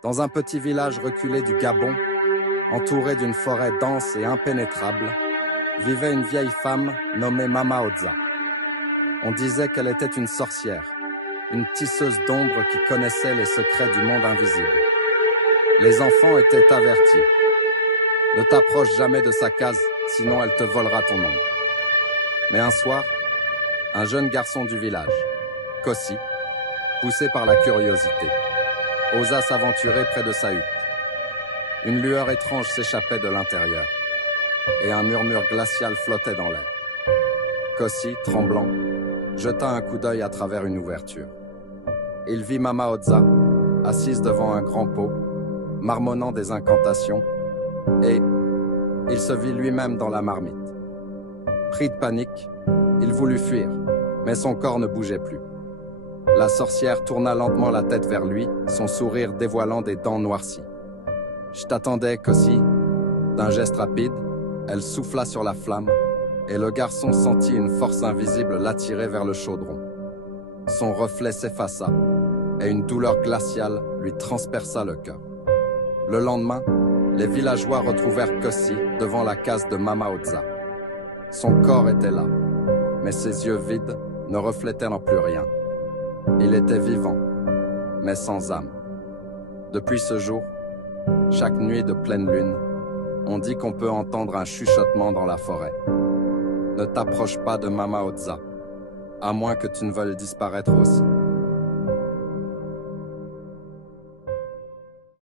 Dans un petit village reculé du Gabon, entouré d'une forêt dense et impénétrable, vivait une vieille femme nommée Mama Otza. On disait qu'elle était une sorcière, une tisseuse d'ombre qui connaissait les secrets du monde invisible. Les enfants étaient avertis. Ne t'approche jamais de sa case, sinon elle te volera ton ombre. Mais un soir, un jeune garçon du village, Kossi, poussé par la curiosité, osa s'aventurer près de sa hutte. Une lueur étrange s'échappait de l'intérieur, et un murmure glacial flottait dans l'air. Kossi, tremblant, jeta un coup d'œil à travers une ouverture. Il vit Mama Otza, assise devant un grand pot, marmonnant des incantations, et il se vit lui-même dans la marmite. Pris de panique, il voulut fuir, mais son corps ne bougeait plus. La sorcière tourna lentement la tête vers lui, son sourire dévoilant des dents noircies. « Je t'attendais, Kossi. » D'un geste rapide, elle souffla sur la flamme, et le garçon sentit une force invisible l'attirer vers le chaudron. Son reflet s'effaça, et une douleur glaciale lui transperça le cœur. Le lendemain, les villageois retrouvèrent Kossi devant la case de Mama Otza. Son corps était là, mais ses yeux vides ne reflétaient plus rien. Il était vivant, mais sans âme. Depuis ce jour, chaque nuit de pleine lune, on dit qu'on peut entendre un chuchotement dans la forêt. Ne t'approche pas de Mama Otza, à moins que tu ne veuilles disparaître aussi.